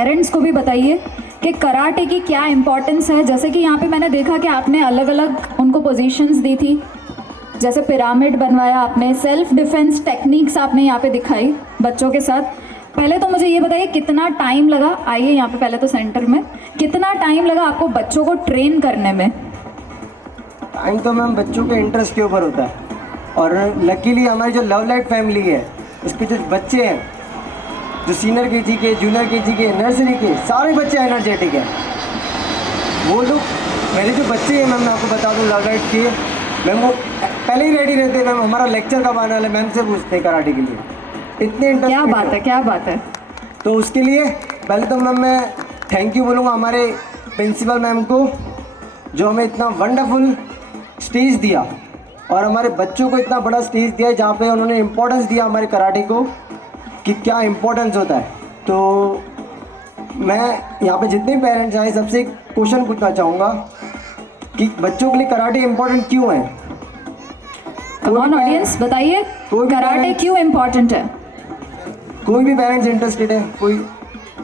Parents को भी बताइए कि कराटे की क्या इम्पोर्टेंस है। जैसे कि यहाँ पे मैंने देखा कि आपने अलग अलग उनको पोजीशंस दी थी, जैसे पिरामिड बनवाया आपने, सेल्फ डिफेंस टेक्निक्स आपने यहाँ पे दिखाई बच्चों के साथ। पहले तो मुझे ये बताइए कितना टाइम लगा, आइए यहाँ पे पहले तो सेंटर में, कितना टाइम लगा आपको बच्चों को ट्रेन करने में? टाइम तो मैम बच्चों के इंटरेस्ट के ऊपर होता है, और लकीली हमारी जो लव लाइट फैमिली है उसके जो बच्चे हैं, जो सीनियर केजी के, जूनियर केजी के, नर्सरी के, सारे बच्चे एनर्जेटिक हैं। वो लोग मेरे जो बच्चे हैं मैम, मैं आपको बता दूँ लव लाइट के मैम, वो पहले ही रेडी रहते हैं मैम, हमारा लेक्चर कब आने वाला है मैम से पूछते हैं कराटे के लिए, इतने इंटरेस्ट। क्या बात है, क्या बात है। तो उसके लिए पहले तो मैम मैं थैंक यू बोलूँगा हमारे प्रिंसिपल मैम को, जो हमें इतना वंडरफुल स्टेज दिया और हमारे बच्चों को इतना बड़ा स्टेज दिया जहाँ पे उन्होंने इम्पोर्टेंस दिया हमारे कराटे को कि क्या इम्पोर्टेंस होता है। तो मैं यहाँ पे जितने पेरेंट्स आए सबसे एक क्वेश्चन पूछना चाहूँगा कि बच्चों के लिए कराटे इम्पोर्टेंट क्यों है? कौन ऑडियंस बताइए कराटे क्यों इम्पोर्टेंट है? कोई भी पेरेंट्स इंटरेस्टेड है? कोई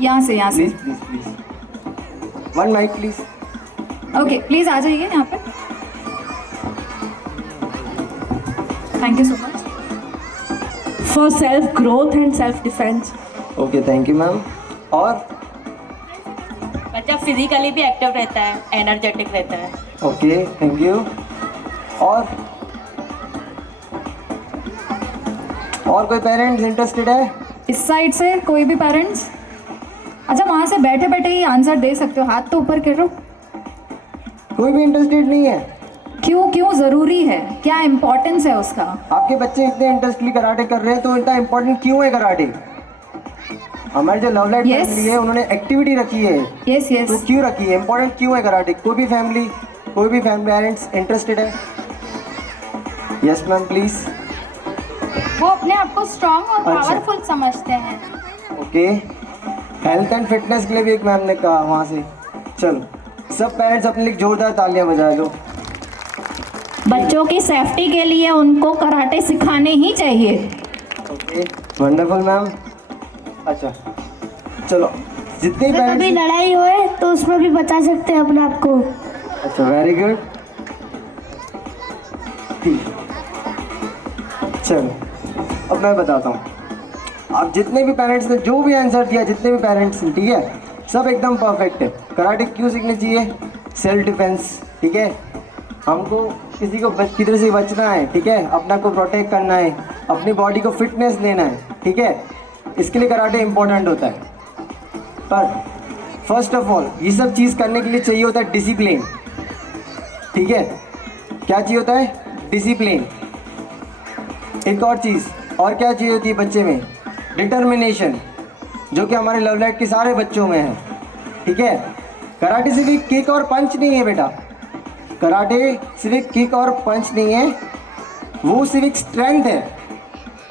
यहाँ से please please please one mic please. Okay please आ जाइए यहाँ पे। Thank you so much for self growth and self defence. Okay thank you ma'am. और बच्चा फिजिकली भी एक्टिव रहता है, एनर्जेटिक रहता है। Okay thank you. और कोई पेरेंट्स इंटरेस्टेड है? इस साइड से कोई भी पेरेंट्स? अच्छा वहाँ से बैठे बैठे ही आंसर दे सकते हो, हाथ तो ऊपर करो। कोई भी इंटरेस्टेड नहीं है? क्यों, क्यों ज़रूरी है, क्या इम्पोर्टेंस है उसका? आपके बच्चे इतने इंटरेस्टली कराटे कर रहे हैं तो इतना इम्पोर्टेंट क्यों है कराटे? हमारे जो लव लाइट फैमिली है उन्होंने एक्टिविटी रखी है। Yes yes. तो क्यों रखी है, इम्पोर्टेंट क्यों है कराटे? कोई भी फैमिली पेरेंट्स इंटरेस्टेड है? Yes ma'am please. वो अपने आप को स्ट्रॉन्ग और अच्छा। पावरफुल समझते हैं। ओके हेल्थ एंड फिटनेस के लिए भी एक मैम ने कहा वहाँ से। चलो सब पेरेंट्स अपने लिए जोरदार तालियां बजा लो। बच्चों की सेफ्टी के लिए उनको कराटे सिखाने ही चाहिए। Okay wonderful ma'am. अच्छा चलो जितने कभी पेरेंट्स, लड़ाई होए तो उसमें भी बचा सकते हैं अपने आप को। अच्छा वेरी गुड। ठीक चलो अब मैं बताता हूँ, आप जितने भी पेरेंट्स ने जो भी आंसर दिया, जितने भी पेरेंट्स ने, ठीक है, सब एकदम परफेक्ट है। कराटे क्यों सीखना चाहिए? सेल्फ डिफेंस, ठीक है, हमको किसी को किधर से बचना है, ठीक है, अपना को प्रोटेक्ट करना है, अपनी बॉडी को फिटनेस देना है, ठीक है, इसके लिए कराटे इम्पोर्टेंट होता है। पर फर्स्ट ऑफ ऑल ये सब चीज़ करने के लिए चाहिए होता है डिसिप्लिन, ठीक है, क्या चाहिए होता है? डिसिप्लिन। एक और चीज़ और क्या चाहिए होती है बच्चे में? डिटर्मिनेशन, जो कि हमारे लव लाइट के सारे बच्चों में है, ठीक है। कराटे सिर्फ एक किक और पंच नहीं है बेटा, कराटे सिर्फ किक और पंच नहीं है, वो सिर्फ एक स्ट्रेंथ है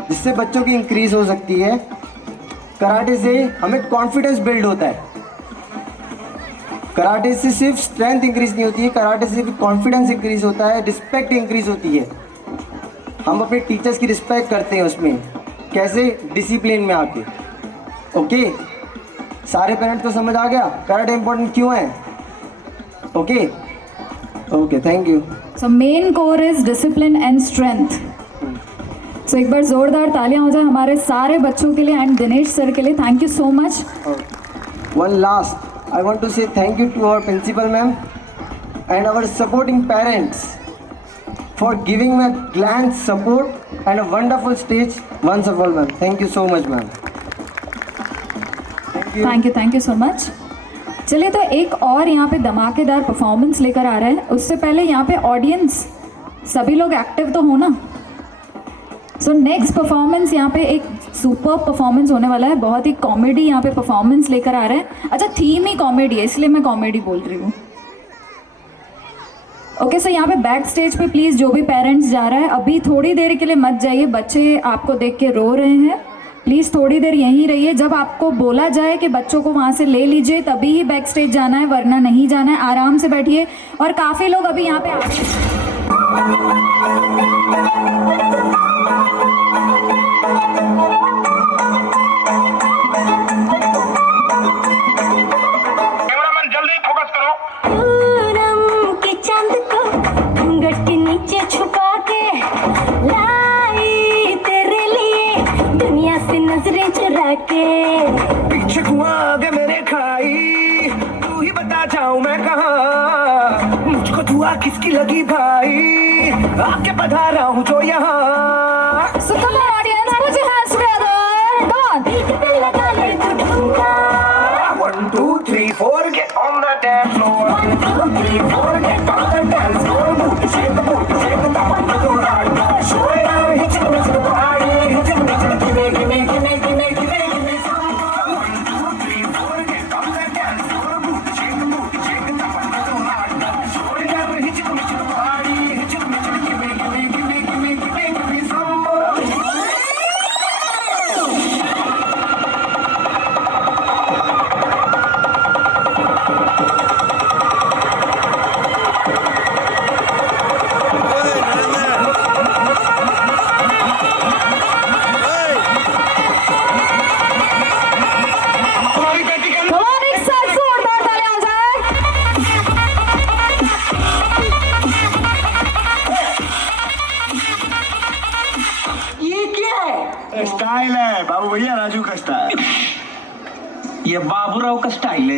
जिससे बच्चों की इंक्रीज हो सकती है। कराटे से हमें कॉन्फिडेंस बिल्ड होता है। कराटे से सिर्फ स्ट्रेंथ इंक्रीज नहीं होती है, कराटे से सिर्फ कॉन्फिडेंस इंक्रीज होता है, रिस्पेक्ट इंक्रीज होती है। हम अपने टीचर्स की रिस्पेक्ट करते हैं उसमें, कैसे? डिसिप्लिन में आके। ओके सारे पेरेंट्स को समझ आ गया कराटे इंपॉर्टेंट क्यों है? Okay okay thank you. So main core is discipline and strength. So एक बार जोरदार तालियां हो जाए हमारे सारे बच्चों के लिए एंड दिनेश सर के लिए। Thank you so much. One last I want to say thank you to our principal ma'am and our supporting parents for giving me grand support and a wonderful stage once of all ma'am. Thank you so much ma'am. Thank you so much. चलिए तो एक और यहाँ पे धमाकेदार performance लेकर आ रहे हैं। उससे पहले यहाँ पे ऑडियंस सभी लोग एक्टिव तो हो ना। सो नेक्स्ट परफॉर्मेंस यहाँ पे एक सुपर परफॉर्मेंस होने वाला है, बहुत ही कॉमेडी यहाँ पे परफॉर्मेंस लेकर आ रहे हैं। अच्छा थीम ही कॉमेडी है इसलिए मैं कॉमेडी बोल रही हूँ। ओके सर यहाँ पे बैक स्टेज पे प्लीज़ जो भी पेरेंट्स जा रहा है अभी थोड़ी देर के लिए मत जाइए, बच्चे आपको देख के रो रहे हैं, प्लीज़ थोड़ी देर यहीं रहिए। जब आपको बोला जाए कि बच्चों को वहाँ से ले लीजिए तभी ही बैक स्टेज जाना है, वरना नहीं जाना है। आराम से बैठिए। और काफ़ी लोग अभी यहाँ पे आ से नजरें चुरा के पीछे कुआं आगे मेरे खाई, तू ही बता जाऊं मैं कहाँ, मुझको दुआ किसकी लगी भाई, आके बता रहा हूँ जो यहाँ। So come on audience, put your hands together. Come on. दिल पे लगा ले तू ठुमका 1 2 3 4 get on the dance floor, 1 2 3 4 get on the dance floor, booty shake the top of the right, show it out, hit it with the body, hit it with the give me some more. 1 2 3 4 get on the dance floor, booty shake the top of the right, show it out, hit it with the body, hit it with the give me some more. हमारी बेटी का Come on, एक साथ जोरदार तालियां हो जाए. ये क्या है? स्टाइल है बाबू भैया, राजू का स्टाइल। ये बाबूराव का स्टाइल है।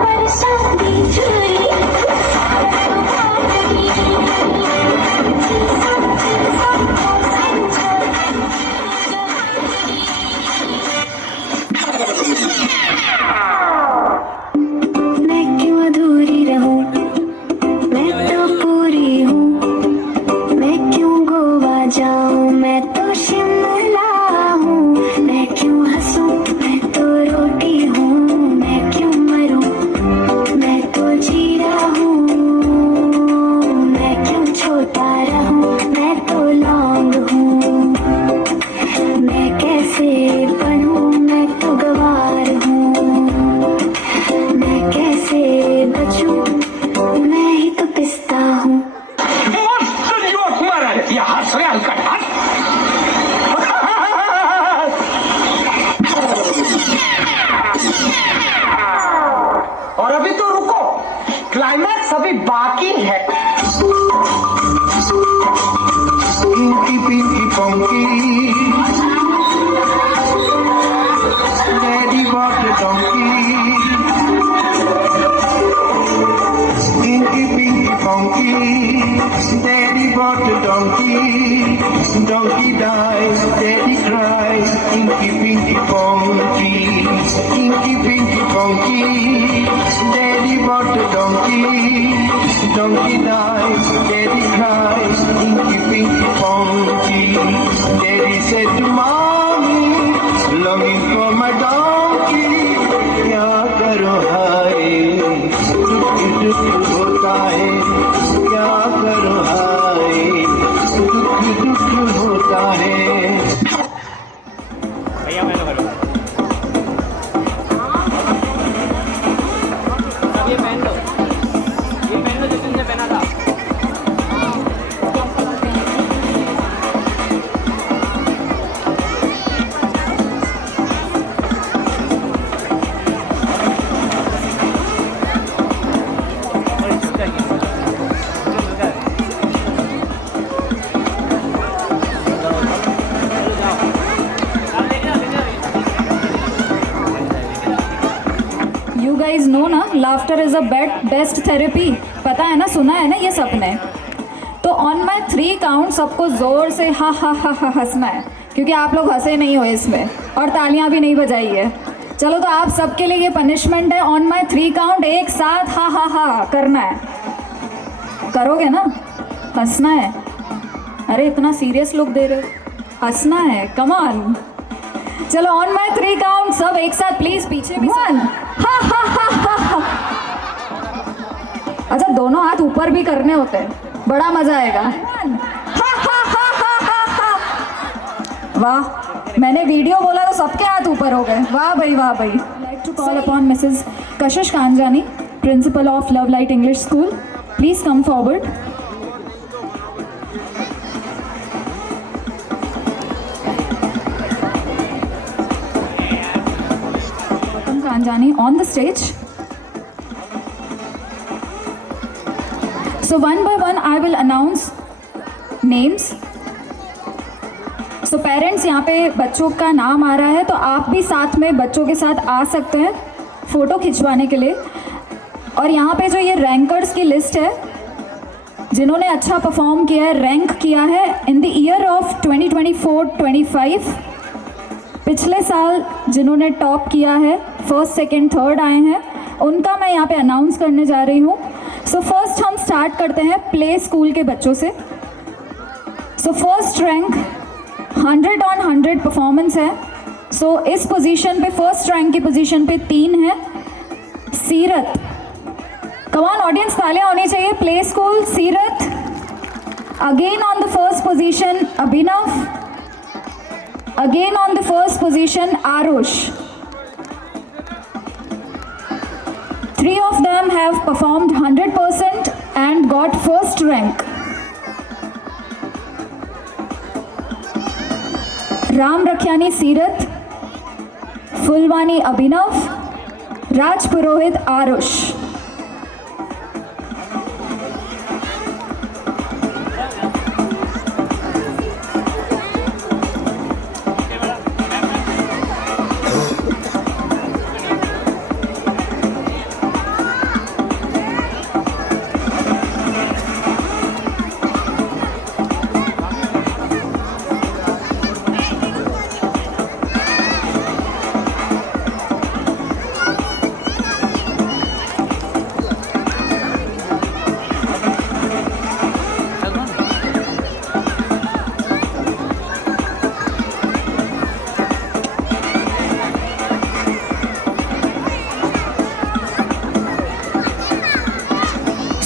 बरसाती झुरी मैं क्यों अधूरी रहूं, मैं तो पूरी हूँ, मैं क्यों गोवा जाऊं, मैं तो शिमला हूँ, मैं क्यों हंसूं, मैं तो रोटी हूँ, मैं क्यों मरूं, मैं तो जीरा हूँ, मैं क्यों छोटा रहूं, मैं तो लौंग हूँ, मैं कैसे बनूं, मैं तो गवार हूँ, मैं कैसे बचूं, मैं ही तो पिस्ता हूँ. मस्त जोक मारा है ये, हंस रहे हल्का हंस। और अभी तो रुको, क्लाइमैक्स अभी बाकी है। Pinky Pinky Funky, Daddy bought a donkey. Pinky Pinky Funky, Daddy bought a donkey. Donkey died, Daddy cried. Pinky Pinky Funky, Pinky Pinky Funky, Daddy bought a donkey. Donkey died, Daddy cried. Pinky Pinky Funky, Daddy said to Mommy, longing for my donkey. क्या करो हाय, दुख दुख होता है. क्या करो हाय, दुख दुख होता है. ये पहन लो जो तुमने पहना था। You guys know ना, laughter is a best therapy. पता है ना, सुना है ना ये सपने. तो on my 3 count सबको जोर से हा हा हा हा हंसना है, क्योंकि आप लोग हंसे नहीं हो इसमें और तालियां भी नहीं बजाई है. चलो तो आप सबके लिए ये पनिशमेंट है. ऑन माई 3 काउंट एक साथ हा हा हा करना है. करोगे ना? हंसना है. अरे इतना सीरियस लुक दे रहे हो, हंसना है. Come on. चलो ऑन माई 3 3 काउंट, सब एक साथ प्लीज पीछे भी 1 हा हा हा हा हा। अच्छा दोनों हाथ ऊपर भी करने होते हैं, बड़ा मजा आएगा। 1 हा हा हा हा हा हा। वाह, मैंने वीडियो बोला तो सबके हाथ ऊपर हो गए। वाह भाई वाह भाई। Like to call upon Mrs Kashish Kanjani, principal of Love Light English school, please come forward. Kanjani on the stage. So one by one I will announce names. So parents यहाँ पे बच्चों का नाम आ रहा है तो आप भी साथ में बच्चों के साथ आ सकते हैं फ़ोटो खिंचवाने के लिए। और यहाँ पे जो ये रैंकर्स की लिस्ट है जिन्होंने अच्छा परफॉर्म किया है, रैंक किया है इन द ईयर ऑफ 2024-25, पिछले साल जिन्होंने टॉप किया है, फर्स्ट सेकंड थर्ड आए हैं, उनका मैं यहाँ पे अनाउंस करने जा रही हूँ। सो फर्स्ट हम स्टार्ट करते हैं प्ले स्कूल के बच्चों से। So first rank 100 on 100 performance है। सो इस पोजीशन पे फर्स्ट रैंक की पोजीशन पे 3 है सीरत। कमान ऑडियंस, तालियां होनी चाहिए। प्ले स्कूल सीरत। Again on the first position Abhinav. Again on the first position, Arush. 3 of them have performed 100% and got first rank. Ram Rakhyani Seerath, Fulwani Abhinav, Raj Purohit Arush.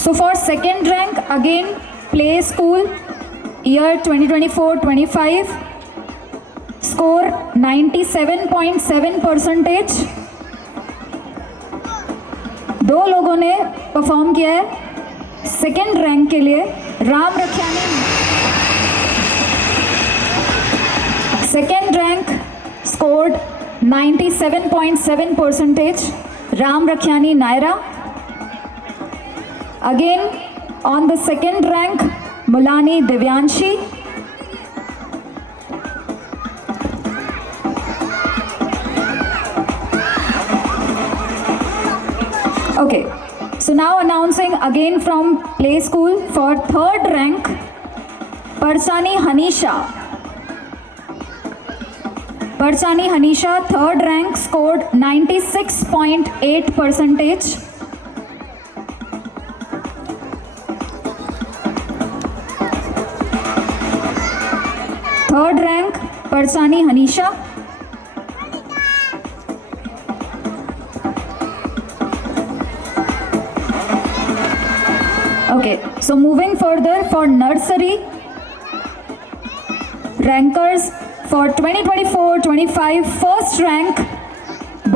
So for second rank, again play school, year 2024-25, score 97.7%. 2 लोगों ने perform किया है second rank के लिए। Ram Rakhiani second rank, scored 97.7%। Ram Rakhiani नायरा। Again on the second rank, Mulani Divyanshi. Okay, so now announcing again from play school for third rank, Parchani Hanisha. Parchani Hanisha, third rank, scored 96.8%. Third rank परसानी हनीशा। Okay, so moving further for nursery rankers for 2024-25, first rank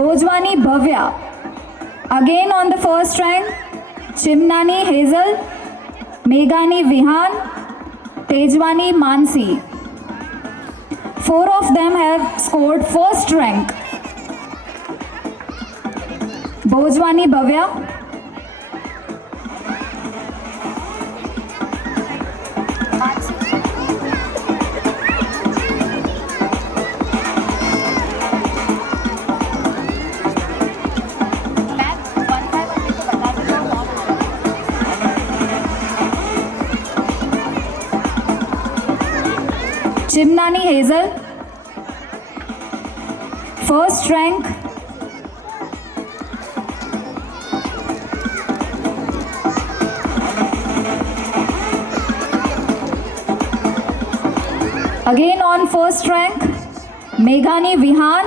Bojwani Bhavya. Again on the first rank, Chimnani Hazel, Meghani Vihan, Tejwani Mansi. 4 of them have scored first rank. Bojwani Bhavya, Chimnani Hazel, first rank. Again on first rank, Meghani Vihan,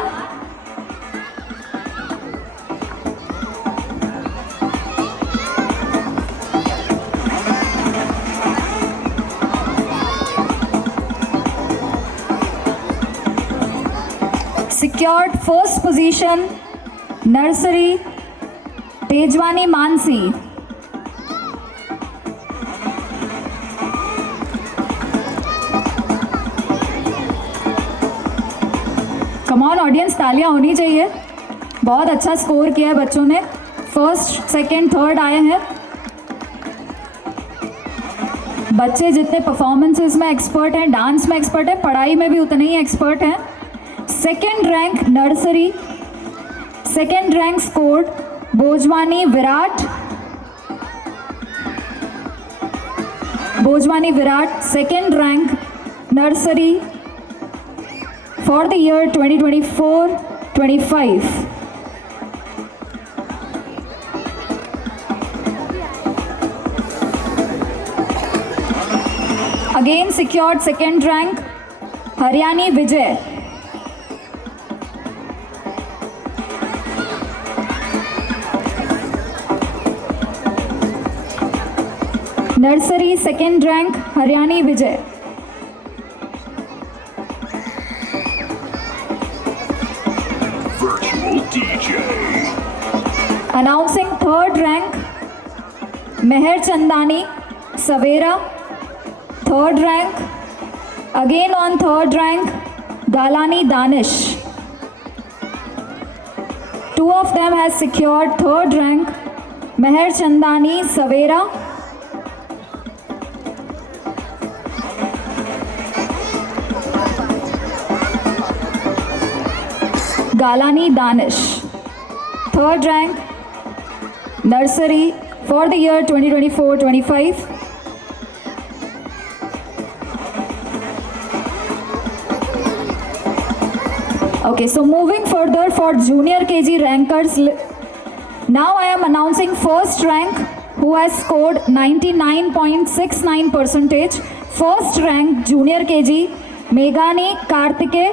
secured first position, nursery, Tejwani Mansi. Come on audience, तालियां होनी चाहिए। बहुत अच्छा score किया है बच्चों ने, first second third आए हैं। बच्चे जितने परफॉर्मेंसेस में एक्सपर्ट हैं, डांस में एक्सपर्ट हैं, पढ़ाई में भी उतने ही एक्सपर्ट हैं। Second rank nursery, second rank scored Bojwani Virat, Bojwani Virat second rank nursery for the year 2024-25. Again secured second rank, Haryani Vijay. Nursery second rank, Haryani Vijay. Announcing third rank, Meher Chandani, Savera. Third rank, again on third rank, Galani Danish. Two of them has secured third rank, Meher Chandani, Savera. Galani Danish. Third rank, nursery for the year 2024-25. Okay, so moving further for junior KG rankers, now I am announcing first rank who has scored 99.69%. First rank junior KG, Meghani Kartike.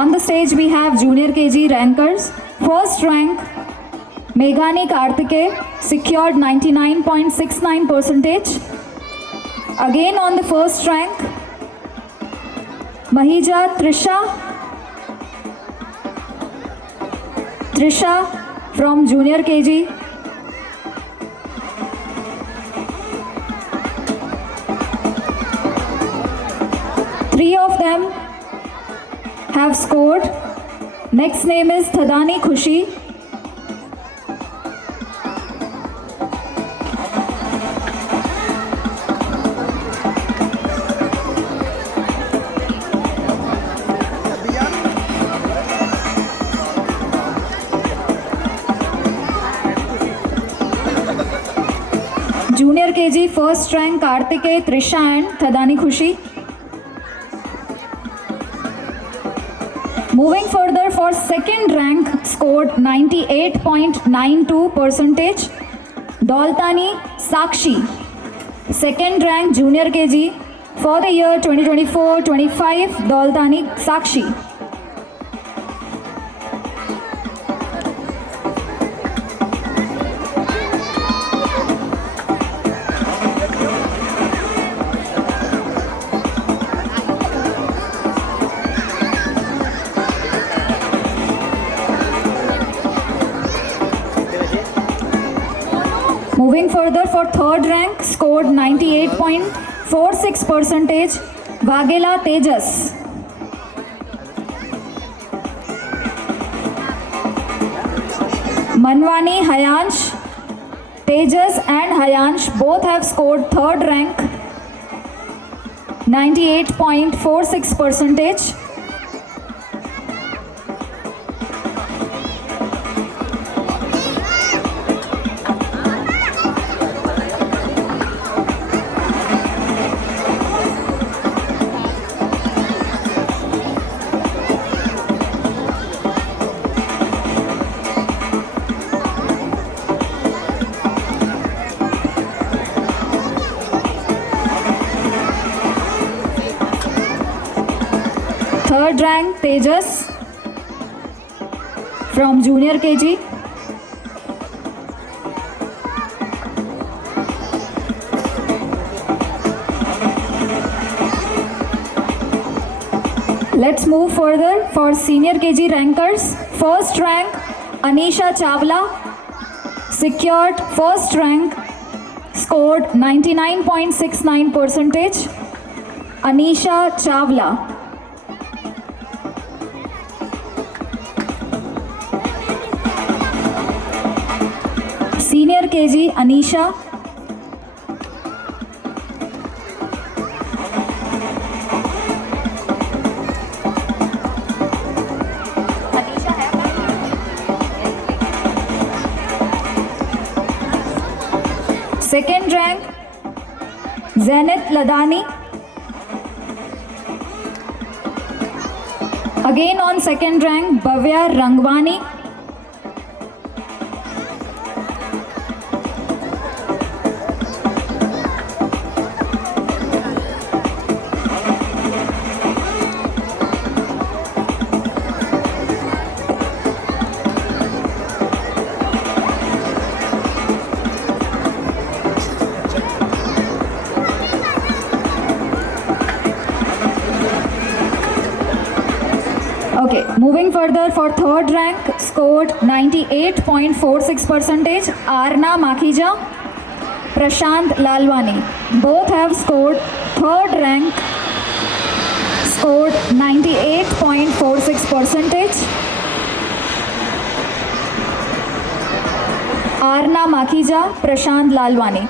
On the stage we have junior KG rankers. First rank, Meghani Kartike, secured 99.69%. Again on the first rank, Mahija Trisha from junior KG. Three of them have scored. Next name is Thadani Khushi. Junior KG first rank Kartike, Trisha and Thadani Khushi. Moving further for second rank, scored 98.92%, Doltani Sakshi. Second rank junior KG for the year 2024-25, Doltani Sakshi. Moving further for third rank, scored 98.46%, Vaghela Tejas. Manwani Hayansh, Tejas and Hayansh both have scored third rank, 98.46%. Third rank Tejas from junior KG. Let's move further for senior KG rankers. First rank, Anisha Chawla, secured first rank, scored 99.69%. Anisha Chawla. Senior KG, Anisha. Second rank, Zenith Ladani. Again on second rank, Bhavya Rangwani. Okay, moving further for third rank, scored 98.46%. Arna Makhija, Prashant Lalwani. Both have scored third rank, scored 98.46%. Arna Makhija, Prashant Lalwani.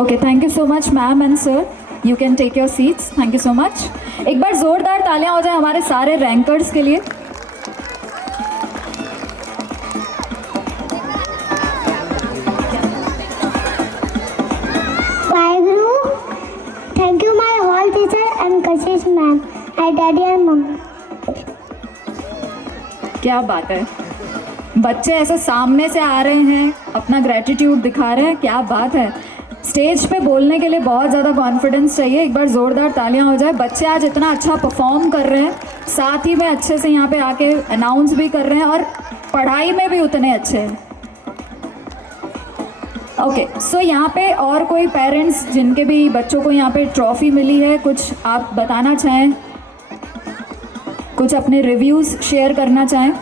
Okay, thank you so much ma'am and sir. You can take your seats. Thank you so much. एक बार जोरदार तालियां हो जाए हमारे सारे rankers के लिए. Waheguru, thank you my hall teacher and Kashish ma'am, my daddy and mummy. क्या बात है, बच्चे ऐसे सामने से आ रहे हैं, अपना ग्रेटिट्यूड दिखा रहे हैं. क्या बात है. स्टेज पे बोलने के लिए बहुत ज़्यादा कॉन्फिडेंस चाहिए. एक बार ज़ोरदार तालियां हो जाए. बच्चे आज इतना अच्छा परफॉर्म कर रहे हैं, साथ ही में अच्छे से यहाँ पे आके अनाउंस भी कर रहे हैं और पढ़ाई में भी उतने अच्छे हैं. ओके, सो यहाँ पे और कोई पेरेंट्स जिनके भी बच्चों को यहाँ पे ट्रॉफ़ी मिली है, कुछ आप बताना चाहें, कुछ अपने रिव्यूज़ शेयर करना चाहें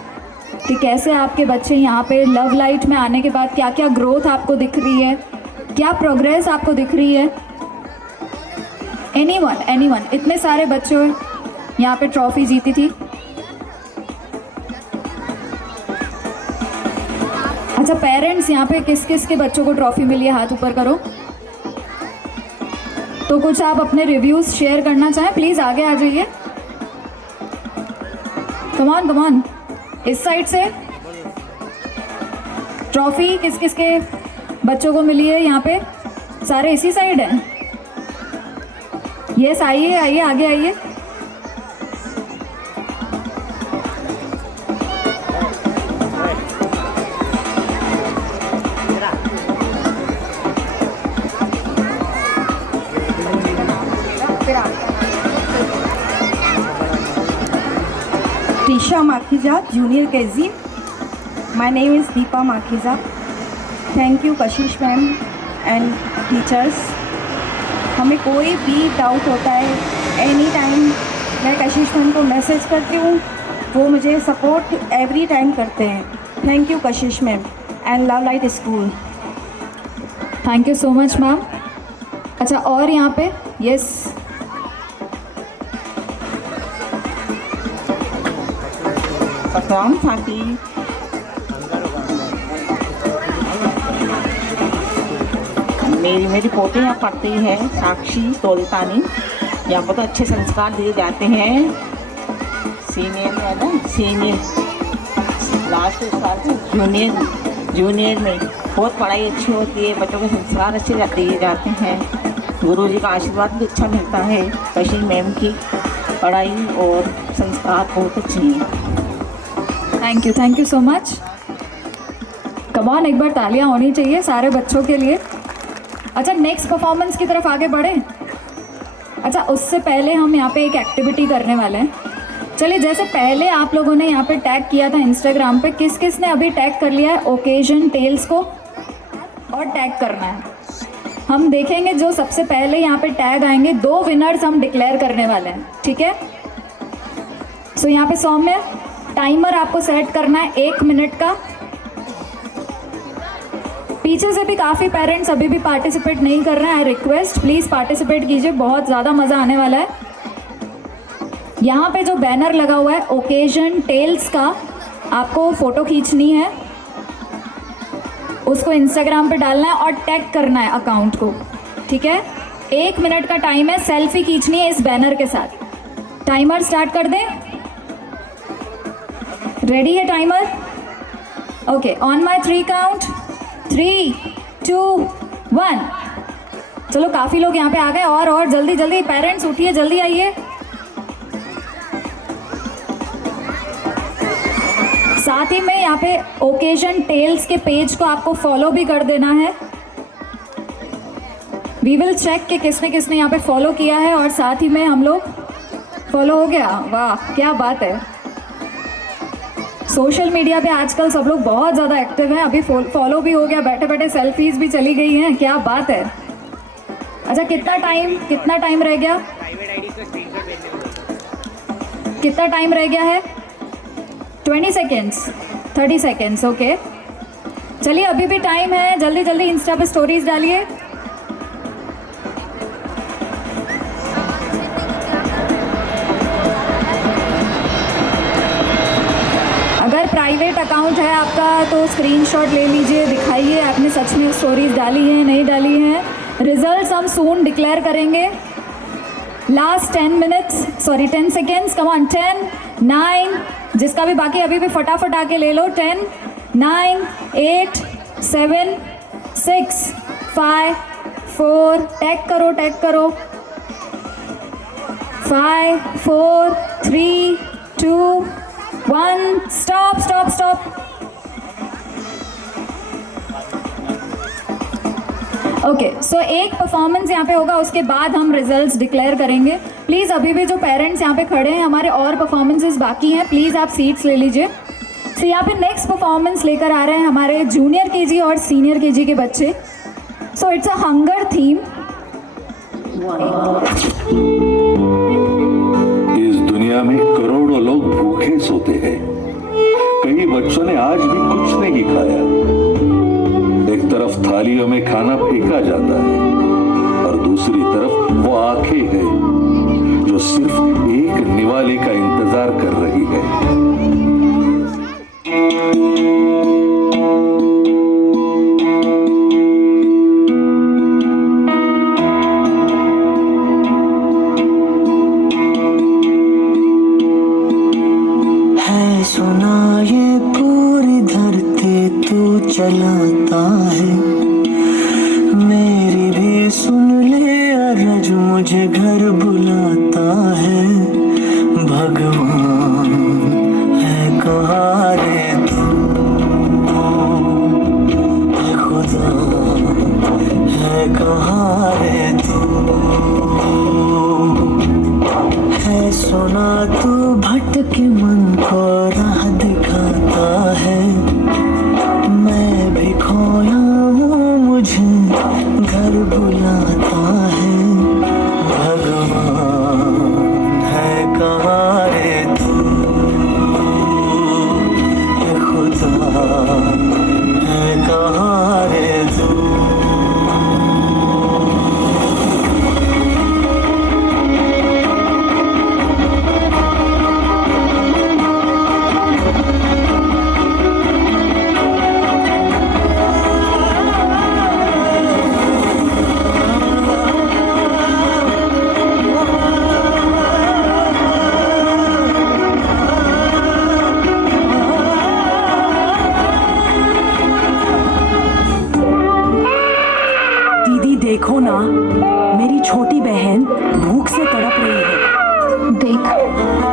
कि कैसे आपके बच्चे यहाँ पे लव लाइट में आने के बाद क्या क्या ग्रोथ आपको दिख रही है, क्या प्रोग्रेस आपको दिख रही है. एनीवन, इतने सारे बच्चों यहाँ पे ट्रॉफी जीती थी. अच्छा, पेरेंट्स यहाँ पे किस किस के बच्चों को ट्रॉफी मिली है, हाथ ऊपर करो. तो कुछ आप अपने रिव्यूज शेयर करना चाहें, प्लीज आगे आ जाइए. कम ऑन, इस साइड से. ट्रॉफी किस किस के बच्चों को मिली है यहाँ पे? सारे इसी साइड हैं. यस, आइए आगे आइए. Tisha Makhija, Junior KG. My name is Deepa Makhija. Thank you Kashish ma'am and teachers. हमें कोई भी डाउट होता है, एनी टाइम मैं कशिश मैम को मैसेज करती हूँ, वो मुझे सपोर्ट एवरी टाइम करते हैं. Thank you Kashish ma'am and love light school. Thank you so much ma'am. अच्छा, और यहाँ पे यस, सतराम साथी. मेरी पोती यहाँ पढ़ती है, साक्षी तोलतानी. यहाँ पर तो अच्छे संस्कार दिए जाते हैं. सीनियर में है ना, सीनियर लास्ट साल जूनियर में बहुत पढ़ाई अच्छी होती है, बच्चों के संस्कार अच्छे दिए जाते हैं. गुरुजी का आशीर्वाद भी अच्छा मिलता है। कशिश मैम की पढ़ाई और संस्कार बहुत अच्छे हैं। Thank you so much. Come on, एक बार तालियां होनी चाहिए सारे बच्चों के लिए। अच्छा, नेक्स्ट परफॉर्मेंस की तरफ आगे बढ़े। अच्छा, उससे पहले हम यहाँ पे एक एक्टिविटी करने वाले हैं। चलिए, जैसे पहले आप लोगों ने यहाँ पे टैग किया था इंस्टाग्राम पे, किस किस ने अभी टैग कर लिया है ओकेजन टेल्स को, और टैग करना है। हम देखेंगे जो सबसे पहले यहाँ पे टैग आएंगे, 2 विनर्स हम डिक्लेयर करने वाले हैं, ठीक है। सो यहाँ पे सौम्य, टाइमर आपको सेट करना है 1 मिनट का। पीछे से भी काफ़ी पेरेंट्स अभी भी पार्टिसिपेट नहीं कर रहे हैं। आई रिक्वेस्ट प्लीज़ पार्टिसिपेट कीजिए, बहुत ज़्यादा मज़ा आने वाला है। यहाँ पे जो बैनर लगा हुआ है ओकेजन टेल्स का, आपको फ़ोटो खींचनी है, उसको इंस्टाग्राम पे डालना है और टैग करना है अकाउंट को, ठीक है। 1 मिनट का टाइम है, सेल्फी खींचनी है इस बैनर के साथ। टाइमर स्टार्ट कर दें। रेडी है timer? Okay, on my 3 count, 3, 2, 1। चलो, काफ़ी लोग यहाँ पे आ गए। और जल्दी जल्दी पेरेंट्स उठिए, जल्दी आइए। साथ ही में यहाँ पे ओकेजन टेल्स के पेज को आपको फॉलो भी कर देना है। वी विल चेक कि किसने किसने यहाँ पे फॉलो किया है, और साथ ही में हम लोग फॉलो हो गया। वाह, क्या बात है। सोशल मीडिया पे आजकल सब लोग बहुत ज़्यादा एक्टिव हैं। अभी फॉलो भी हो गया, बैठे बैठे सेल्फीज भी चली गई हैं, क्या बात है। अच्छा, कितना टाइम रह गया? कितना टाइम रह गया है? 20 सेकेंड्स, 30 सेकेंड्स, ओके। चलिए, अभी भी टाइम है, जल्दी जल्दी इंस्टा पे स्टोरीज डालिए। अगर प्राइवेट अकाउंट है आपका तो स्क्रीनशॉट ले लीजिए, दिखाइए आपने सच में स्टोरीज डाली हैं नहीं डाली हैं। रिजल्ट्स हम सून डिक्लेयर करेंगे। Last 10 seconds, come on. 10, 9, जिसका भी बाकी अभी भी फटाफट आके ले लो। 10, 9, 8, 7, 6, 5, 4, टैग करो। 5, 4, 3, 2, 1, स्टॉप। ओके, सो एक परफॉर्मेंस यहाँ पे होगा, उसके बाद हम रिजल्ट्स डिक्लेयर करेंगे। प्लीज़ अभी भी जो पेरेंट्स यहाँ पे खड़े हैं, हमारे और परफॉर्मेंसेस बाकी हैं, प्लीज़ आप सीट्स ले लीजिए। सो यहाँ पे नेक्स्ट परफॉर्मेंस लेकर आ रहे हैं हमारे जूनियर केजी और सीनियर केजी के बच्चे। So it's a hunger theme. इस दुनिया में करोड़ों लोग भूखे सोते हैं। कई बच्चों ने आज भी कुछ नहीं खाया। एक तरफ थालियों में खाना फेंका जाता है और दूसरी तरफ वो आंखें हैं जो सिर्फ एक निवाले का इंतजार कर रही है। सुना ये पूरी धरती तू चलाता है, मेरी भी सुन ले अरज मुझे घर बुलाता है। भगवान है कहाँ रे तू, है खुदा है कहाँ रे तू, है सुना तू भटके मन को राह दिखाता है। मैं भी खोया हूँ, मुझे घर बुलाता है। भगवान है कहाँ रे तू, ये खुदा है कहाँ रे तू। माँ, मेरी छोटी बहन भूख से तड़प रही है। देख,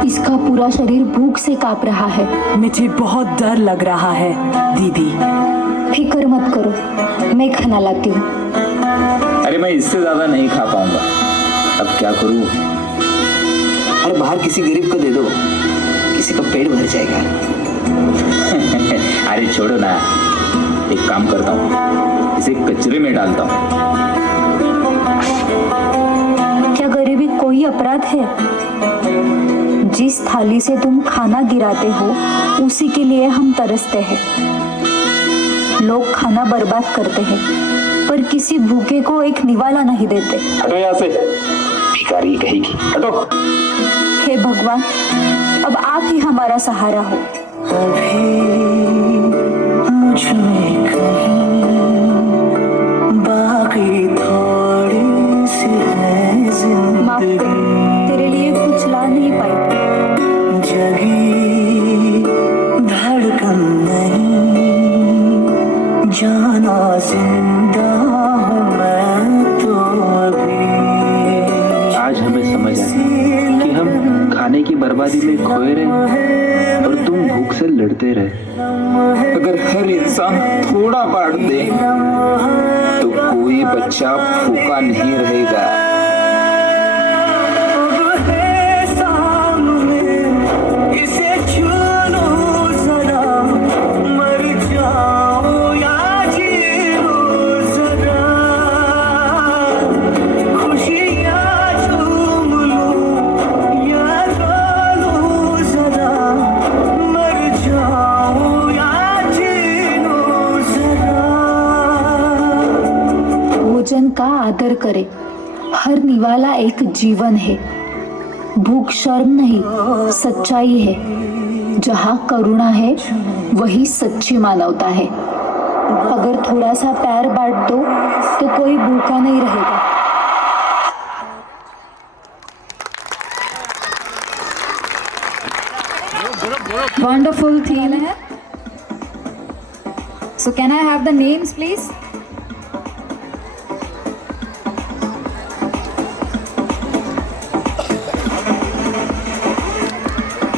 इसका पूरा शरीर भूख से कांप रहा है। मुझे बहुत डर लग रहा है दीदी। फिक्र मत करो, मैं खाना लाती हूँ। अरे मैं इससे ज्यादा नहीं खा पाऊंगा, अब क्या करूँ? अरे बाहर किसी गरीब को दे दो, किसी का पेट भर जाएगा। अरे छोड़ो ना, एक काम करता हूँ, इसे कचरे में डालता हूँ। क्या गरीबी कोई अपराध है? जिस थाली से तुम खाना गिराते हो उसी के लिए हम तरसते हैं। लोग खाना बर्बाद करते हैं पर किसी भूखे को एक निवाला नहीं देते। हटो यहाँ से, भिखारी कहेगी, हटो। हे भगवान, अब आप ही हमारा सहारा हो। माफ कर, तेरे लिए कुछ ला नहीं पाई। धड़कन नहीं जाना, जिंदा हूँ मैं तो अभी। आज हमें समझ आया कि हम खाने की बर्बादी में खोए रहे और तुम भूख से लड़ते रहे। अगर हर इंसान थोड़ा बांट दे तो कोई बच्चा भूखा नहीं रहेगा। भोजन का आदर करे, हर निवाला एक जीवन है। भूख शर्म नहीं, सच्चाई है। जहाँ करुणा है वही सच्ची मानवता है। अगर थोड़ा सा पैर बांट दो तो कोई भूखा नहीं रहेगा। वंडरफुल थीम है। So can I have the names please?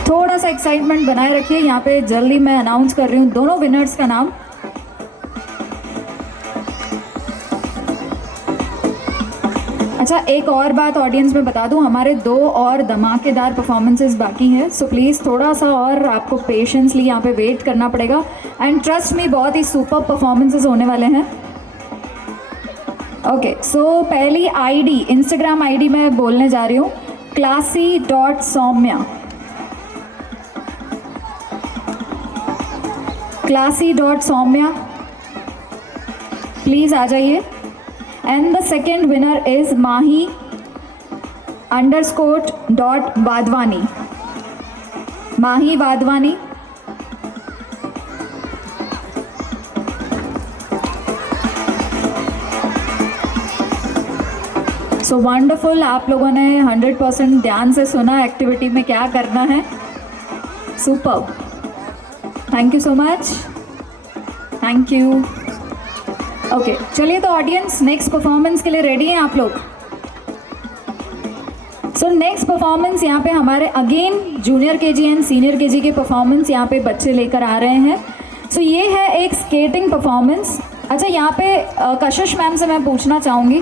थोड़ा सा एक्साइटमेंट बनाए रखिए। यहाँ पे जल्दी मैं अनाउंस कर रही हूँ दोनों विनर्स का नाम। अच्छा, एक और बात ऑडियंस में बता दूं, हमारे 2 और धमाकेदार परफॉर्मेंसेस बाकी हैं। सो प्लीज़ थोड़ा सा और आपको पेशेंसली यहाँ पे वेट करना पड़ेगा। एंड ट्रस्ट मी, बहुत ही सुपर परफॉर्मेंसेस होने वाले हैं। ओके, सो पहली आईडी, इंस्टाग्राम आईडी मैं बोलने जा रही हूँ, classy.soumya। classy.soumya, प्लीज आ जाइए। And the second winner is mahi_.vadwani। Mahi Wadhwani. So wonderful, आप लोगों ने 100% ध्यान से सुना एक्टिविटी में क्या करना है। Super, thank you so much, thank you. Okay, चलिए तो ऑडियंस नेक्स्ट परफॉर्मेंस के लिए रेडी हैं आप लोग? सो नेक्स्ट परफॉर्मेंस यहाँ पे हमारे again junior KG and senior KG के परफॉर्मेंस यहाँ पे बच्चे लेकर आ रहे हैं। सो ये है एक स्केटिंग परफॉर्मेंस। अच्छा, यहाँ पे कशिश मैम से मैं पूछना चाहूँगी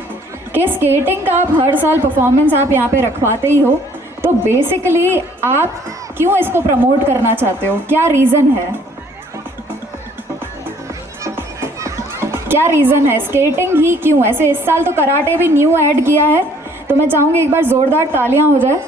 कि स्केटिंग का आप हर साल परफॉर्मेंस आप यहाँ पे रखवाते ही हो, तो बेसिकली आप क्यों इसको प्रमोट करना चाहते हो? क्या रीज़न है? क्या रीज़न है? स्केटिंग ही क्यों? ऐसे इस साल तो कराटे भी न्यू ऐड किया है, तो मैं चाहूँगी एक बार ज़ोरदार तालियां हो जाए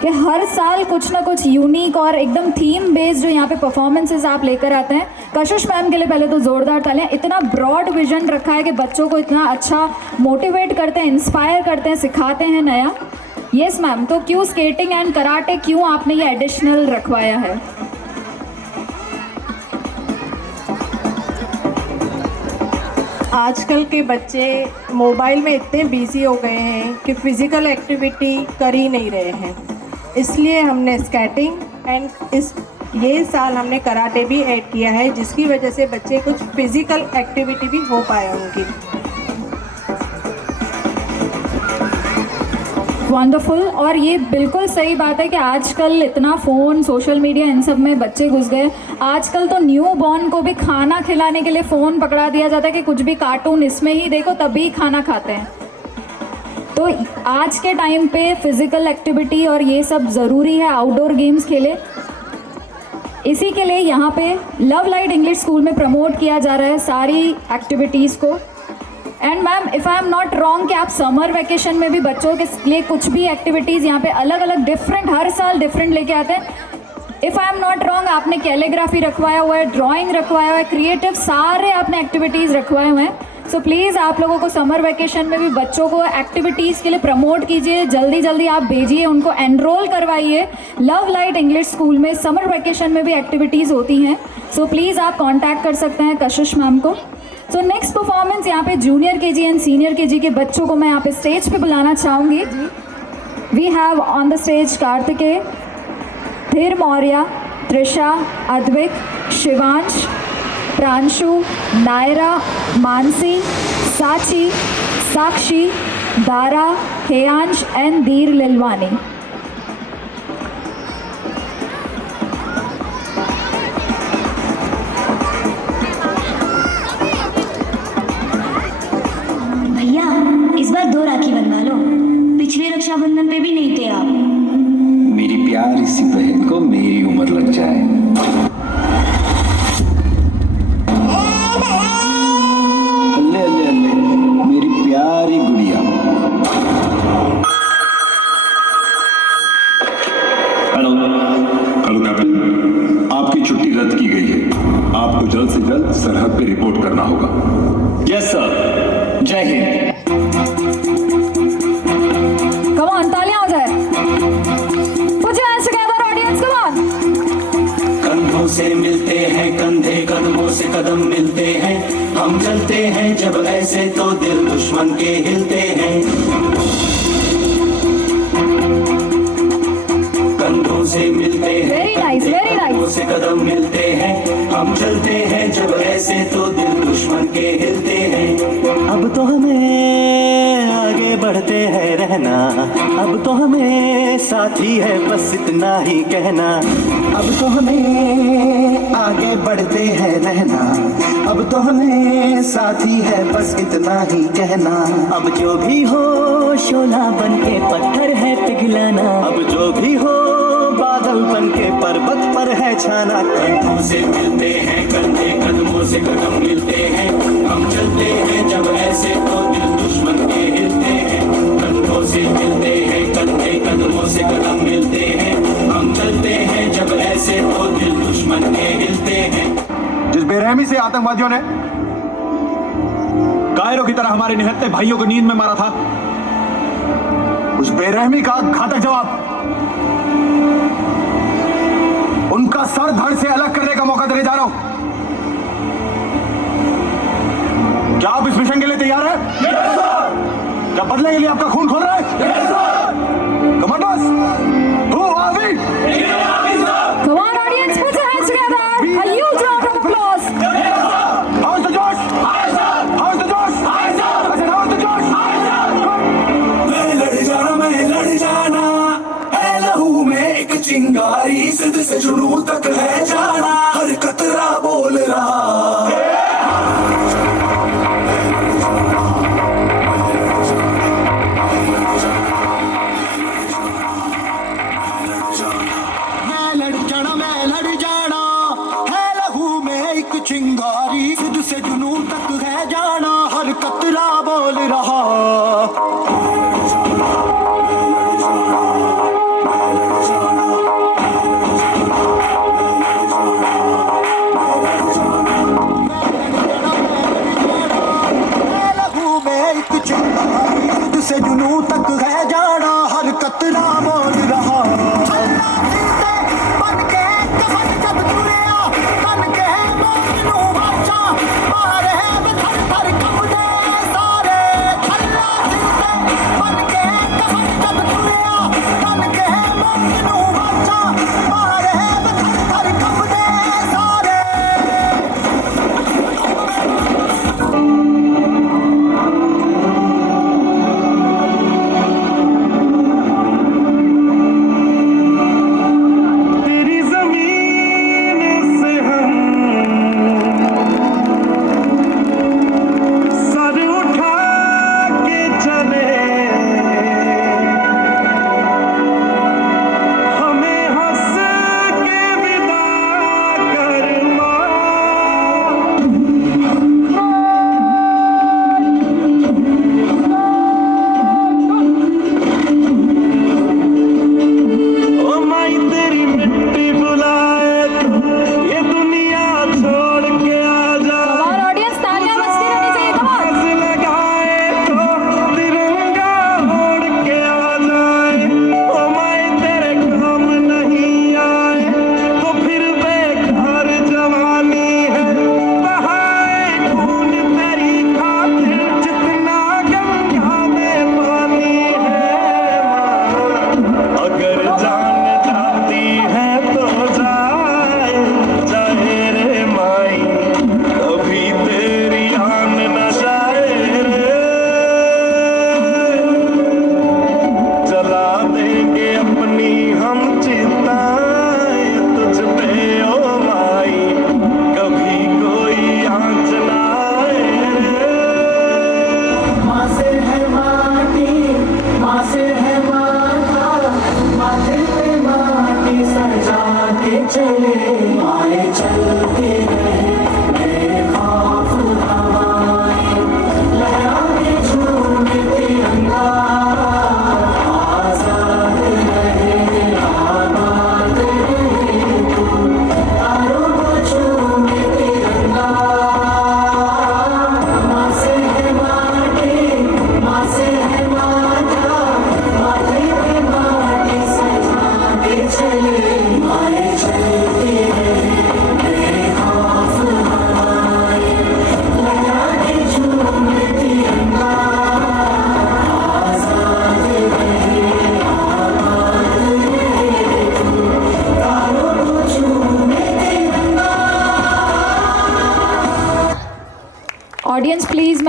कि हर साल कुछ ना कुछ यूनिक और एकदम थीम बेस्ड जो यहाँ पे परफॉर्मेंसेस आप लेकर आते हैं। कशिश मैम के लिए पहले तो ज़ोरदार तालियां। इतना ब्रॉड विजन रखा है कि बच्चों को इतना अच्छा मोटिवेट करते हैं, इंस्पायर करते हैं, सिखाते हैं नया। यस मैम, तो क्यों स्केटिंग एंड कराटे, क्यों आपने ये एडिशनल रखवाया है? आजकल के बच्चे मोबाइल में इतने बिजी हो गए हैं कि फिज़िकल एक्टिविटी कर ही नहीं रहे हैं, इसलिए हमने स्केटिंग एंड ये साल हमने कराटे भी ऐड किया है, जिसकी वजह से बच्चे कुछ फिज़िकल एक्टिविटी भी हो पाए उनकी। वंडरफुल। और ये बिल्कुल सही बात है कि आजकल इतना फ़ोन, सोशल मीडिया, इन सब में बच्चे घुस गए। आजकल तो न्यू बॉर्न को भी खाना खिलाने के लिए फ़ोन पकड़ा दिया जाता है कि कुछ भी कार्टून इसमें ही देखो तभी खाना खाते हैं। तो आज के टाइम पे फिज़िकल एक्टिविटी और ये सब ज़रूरी है, आउटडोर गेम्स खेले। इसी के लिए यहाँ पे लव लाइट इंग्लिश स्कूल में प्रमोट किया जा रहा है सारी एक्टिविटीज़ को। And ma'am, if I am not wrong कि आप समर वेकेशन में भी बच्चों के लिए कुछ भी एक्टिविटीज़ यहाँ पे अलग अलग डिफरेंट, हर साल डिफरेंट लेके आते हैं। If I am not wrong, आपने कैलीग्राफी रखवाया हुआ है, ड्राइंग रखवाया हुआ है, क्रिएटिव, सारे आपने एक्टिविटीज़ रखवाए हुए हैं। सो प्लीज़ आप लोगों को समर वेकेशन में भी बच्चों को एक्टिविटीज़ के लिए प्रमोट कीजिए, जल्दी जल्दी आप भेजिए, उनको एनरोल करवाइए। लव लाइट इंग्लिश स्कूल में समर वेकेशन में भी एक्टिविटीज़ होती हैं। सो प्लीज़ आप कांटेक्ट कर सकते हैं कशिश मैम को। सो नेक्स्ट परफॉर्मेंस यहाँ पे junior KG and senior KG के बच्चों को मैं यहाँ पे स्टेज पे बुलाना चाहूँगी। We have on the stage Kartikeya, Dheer Maurya, Trisha, Advik, Shivansh, Pranshu, Naira, Mansi, साची, साक्षी, दारा, हेयांश एंड धीर लिलवानी। भैया इस बार 2 राखी बनवा लो, पिछले रक्षाबंधन पे भी नहीं थे आप। मेरी प्यारी सी बहन को मेरी उम्र लग जाए। अल्ले अल्ले अल्ले, मेरी प्यारी गुड़िया। हेलो हेलो कैप्टन, आपकी छुट्टी रद्द की गई है। आपको जल्द से जल्द सरहद पे रिपोर्ट करना होगा। यस सर, जय हिंद। कम ऑन, तालियां हो जाए। Put your hands together, audience, come on. कंधों से मिलते हैं कंधे, कदमों से कदम मिलते हैं, हम चलते हैं जब ऐसे तो दिल दुश्मन के हिलते हैं। कंधों से मिलते हैं Very nice, very nice. कदमों से कदम मिलते हैं, हम चलते हैं जब ऐसे तो दिल दुश्मन के हिलते हैं। अब तो हमें आगे बढ़ते हैं रहना, अब तो हमें साथी है बस इतना ही कहना। अब तो हमें आगे बढ़ते हैं रहना, अब तो हमें साथी है बस इतना ही कहना। अब जो भी हो शोला बन के पत्थर है पिघलाना, अब जो भी हो बादल बन के पर्वत पर है छाना। कंधों से मिलते हैं कंधे, कदमों से कदम मिलते हैं, हम चलते हैं जब ऐसे तो दिल दुश्मन के हिलते हैं। कंधों से मिलते हैं कंधे, कदमों से कदम मिलते हैं, हम चलते हैं जब ऐसे तो दिल दुश्मन के हिलते हैं। जिस बेरहमी से आतंकवादियों ने कायरों की तरह हमारे निहत्थे भाइयों को नींद में मारा था, उस बेरहमी का घातक जवाब उनका सर धड़ से अलग करने का मौका देने जा रहा हूं। क्या आप इस मिशन के लिए तैयार हैं? क्या बदले के लिए आपका खून खोल रहा है? Commanders, who are we? Come on, audience, put your hands together. A huge round of applause. How's the Josh? How's the Josh? I said, how's the Josh? मैं लड़ जाना है लहू में एक चिंगारी, सिद्ध से जुनून तक है जाना, हर कतरा बोल रहा। मैं लड़ जाना है लहू में एक चिंगारी, सिद्ध से जुनून तक है जाना, हर कतरा बोल रहा। से जुनून तक है जाना, हर कतरा बोल रहा। बन के कफन जब तुरिया, तन के मोनू बाचा, मारे थर थर कंबदे सारे छल्ला सिरते। बन के कफन जब तुरिया, तन के मोनू बाचा, मारे थर थर कंबदे सारे।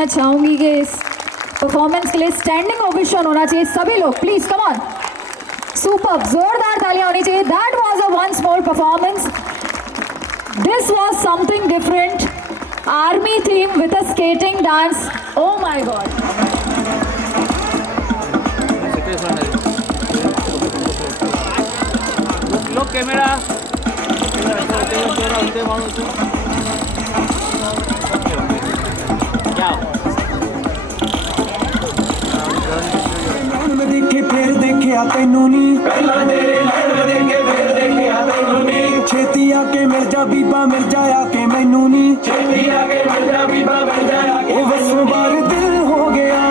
चाहूंगी कि इस परफॉर्मेंस के लिए स्टैंडिंग ओवेशन होना चाहिए सभी लोग, प्लीज कम ऑन। सुपर, जोरदार तालियां होनी चाहिए। That was a once more performance. This was something different. Army theme with a skating dance. Oh my god. लोग कैमरा देखे फिर देखिया तैनू नी, छेती आके मिल जा बीबा, मिल जा आके मैनू नी, ओ बसों बार दिल हो गया,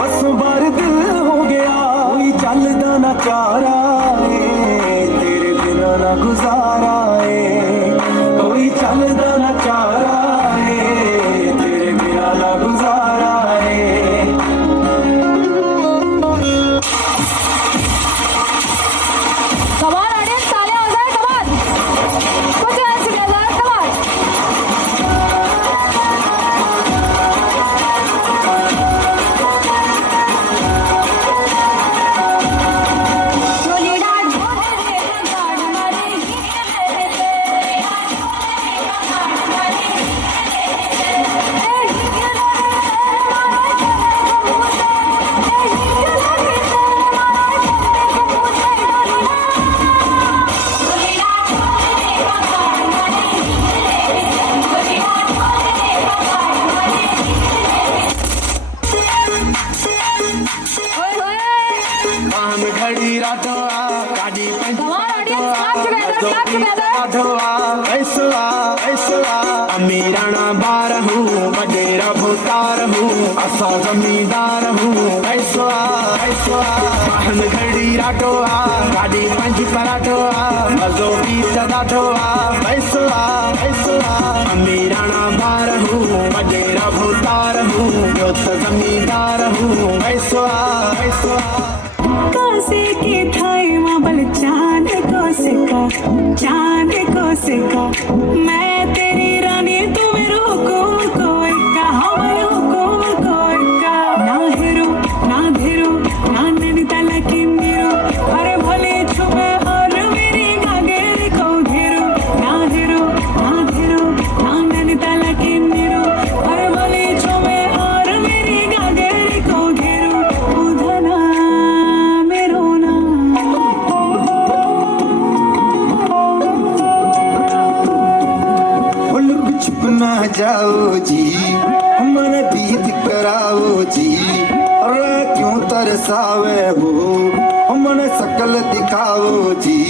बसों बार दिल हो गया, कोई चलदा ना चारा है, तेरे बिना ना गुजारा है, कोई चलदा ना चारा है, तेरे बिना ना गुजारा है। Come on, audience, तालियां हो जाए, come on. Put your hands together, come on. अमीराना बार हूँ, बडेरा भूतार हूँ, असा जमींदार हूँ, ऐसा ऐसा वाहन घड़ी राटो आ, गाड़ी पंज पराठो आ, मजो भी सदाठो आ, ऐसा ऐसा अमीराना बार हूँ, बडेरा भूतार हूँ, जो जमींदार हूँ, ऐसा ऐसा कोसे के थाई माबल चांद को सिका मैं तेरी रानी तू मेरे हुकुम को इक्का, हमारे हुकुम को इक्का, ना हिरो ना धीरो ना नैनीताल की नीरो, अरे भले छुपे और मेरी घाघर को धीरो, ना हिरो ना धीरो ना नैनीताल की नीरो, अरे भले छुपे और मेरी घाघर को धीरो, उधना मेरो ना छुप ना जाओ जी, मन बीत कराओ जी, अरे क्यों तरसावे हो, मन सकल दिखाओ जी,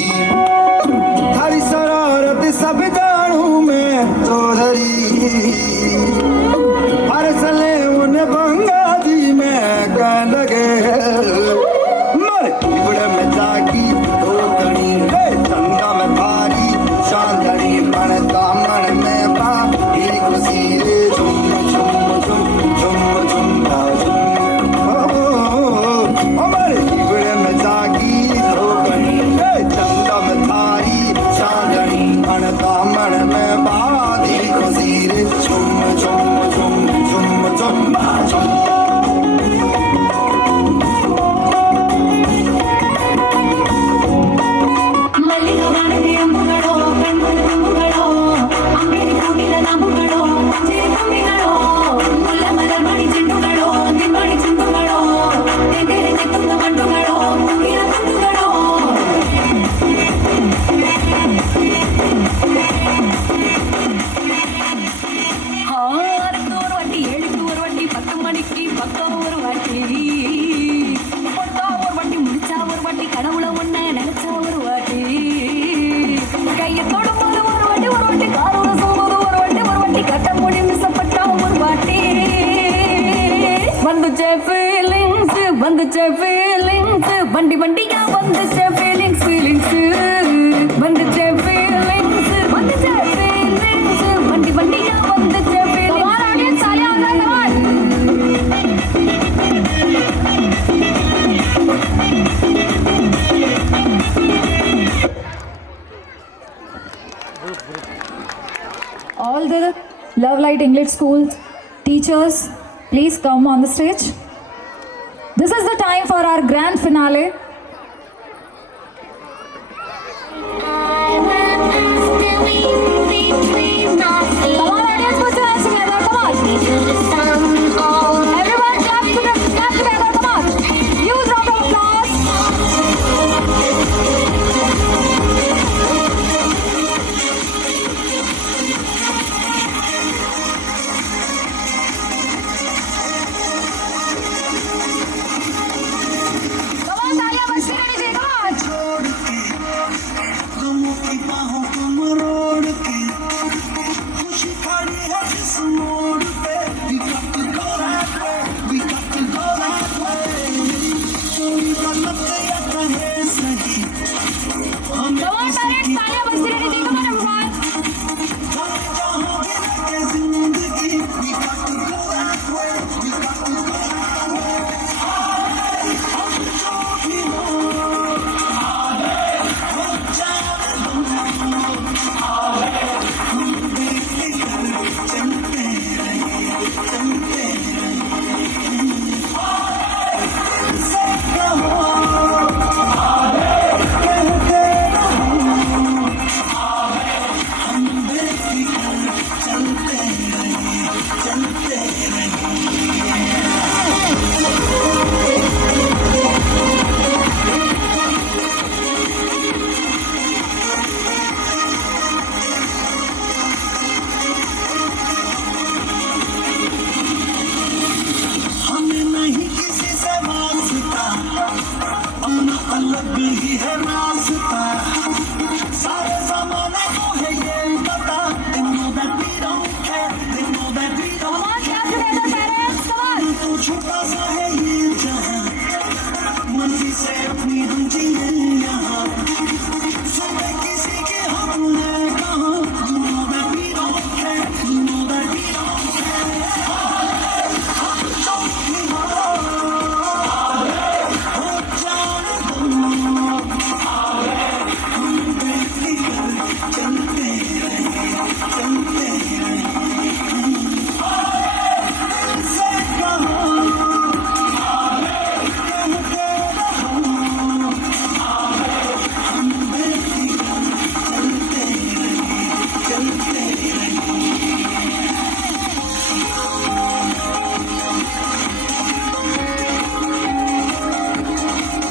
थारी शरारत सब जानू मैं तो धरी, अरसले उन बंगा जी में कह लगे, मर बड़े में जागी दो गणी, चंदा में थारी चांदनी बनता मन में खुशी रे झुम झुम झुम झुम झुम झुम, हमारे जीवन में जागी दो गणी, चंदा में थारी चांदनी बनता मन में बाधी खुशी रे झुम झुम झुम झुम झुम झुम। வண்டி வண்டியா வந்துச்சே feelings feelings வந்துச்சே feelings வந்துச்சே feelings வண்டி வண்டியா வந்துச்சே feelings Come on, audience, तालियां हो जाए, come on. All the Love Light English schools, teachers, please come on the stage. This is the time for our grand finale. Come on, audience, put your hands together. Come on. Everyone, clap together. Come on. Huge round of applause. Come on, तालियां बजती रहनी चाहिए. Come on. Come on, parents, तालियां बजती रहनी चाहिए. Come on, everyone. Come on, clap together, parents. Come on.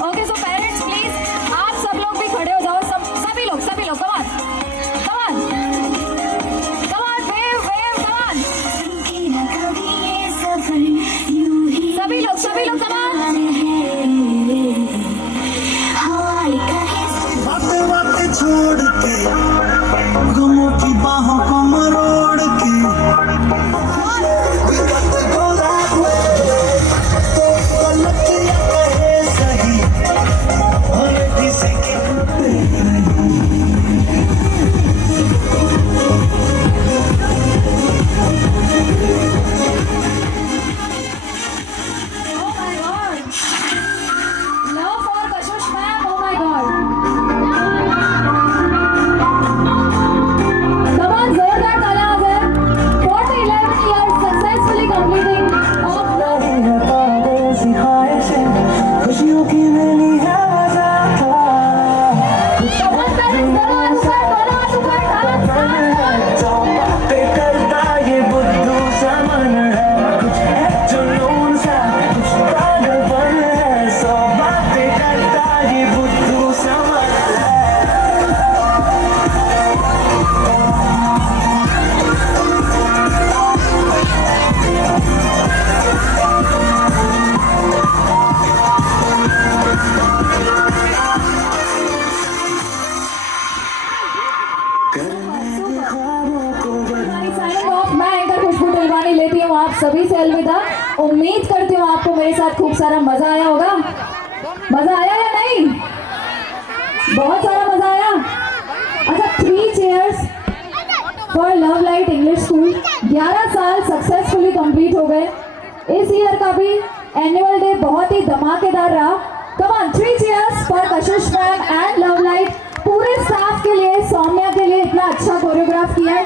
Okay, so parents, please, आप सब लोग भी खड़े हो जाओ. सभी लोग. Come on. Come on. Come on, wave. Come on. सभी लोग. Come on. बातें छोड़ के गमों की बाहों को मरोड़ के We got to go that way. तो गलत या कहे सही हर किसी की Oh my God. Love for Kashush ma'am. Oh my God. Come on, जोरदार तालियां आ जाए. 11 years successfully completing of love. खुशियों की मिली है Come on, parents, ऊपर, dance. बातें करता ये बुद्धू सा मन है कुछ है जुनून सा कुछ पागलपन है सो बातें करता ये बुद्धू सा मन है साइनिंग ऑफ. मैं एंकर खुशबू टिलवानी लेती हूँ आप सभी से अलविदा. उम्मीद करती हूँ आपको मेरे साथ खूब सारा मजा आया होगा. मजा आया या नहीं? बहुत सारा मजा आया. अच्छा, 3 cheers for love Light English school. 11 साल सक्सेसफुली कंप्लीट हो गए. इस ईयर का भी एनुअल डे बहुत ही धमाकेदार रहा. Come on, 3 cheers for Kashish ma'am and love light. पूरे स्टाफ के लिए, सौम्या के लिए इतना अच्छा कोरियोग्राफ किया है.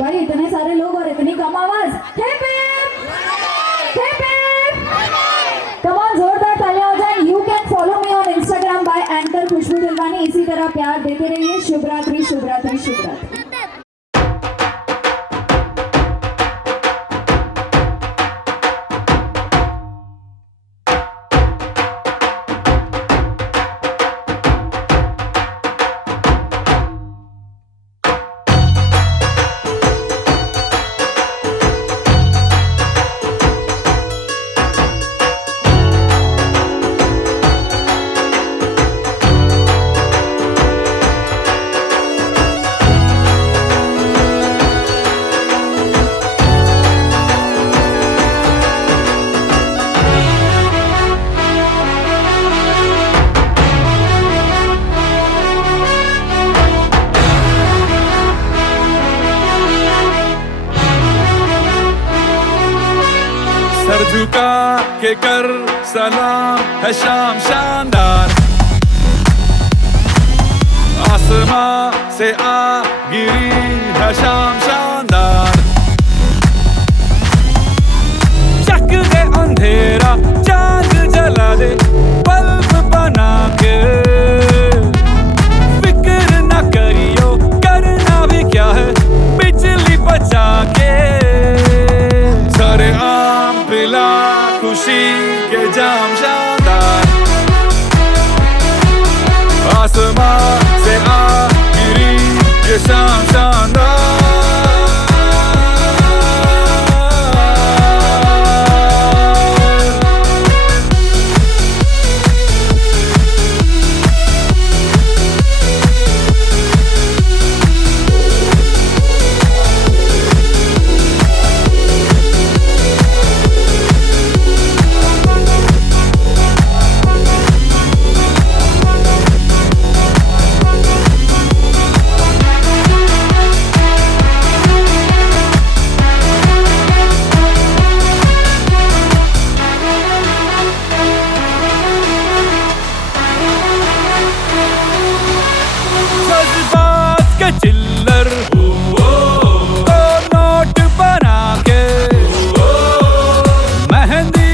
भाई इतने सारे लोग और इतनी इसी तरह प्यार देते रहिए। शुभ रात्रि, शुभ रात्रि, शुभ रात्रि। सर झुका के कर सलाम है शाम शानदार, आसमां से आ गिरी है शाम शानदार। चक दे अंधेरा चांद जला दे बल्ब बना के, फिक्र न करियो करना भी क्या है बिजली बचा के। सारे आम पिला खुशी के जाम शानदार, आसमां से आ गिरी ये शाम शानदार। चिल्लर तो नोट बना के, मेहंदी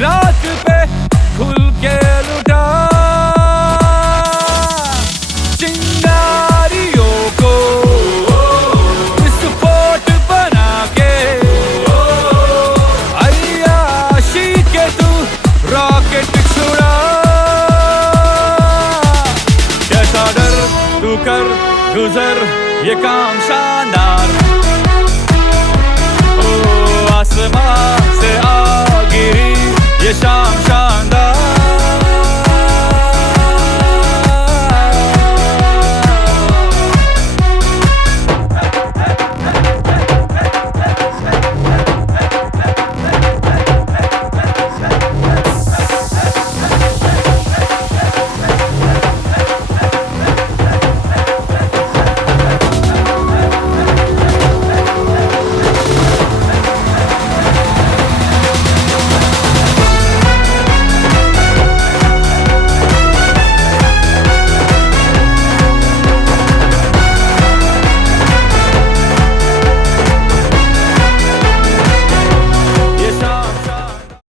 रात पे खुल के लुटा, चिंगारियों को विस्फोट बना के, अय्याशी के तू रॉकेट छुड़ा। कैसा डर तू कर गुजर ये काम शानदार, ओ आसमां से आ गिरी ये शाम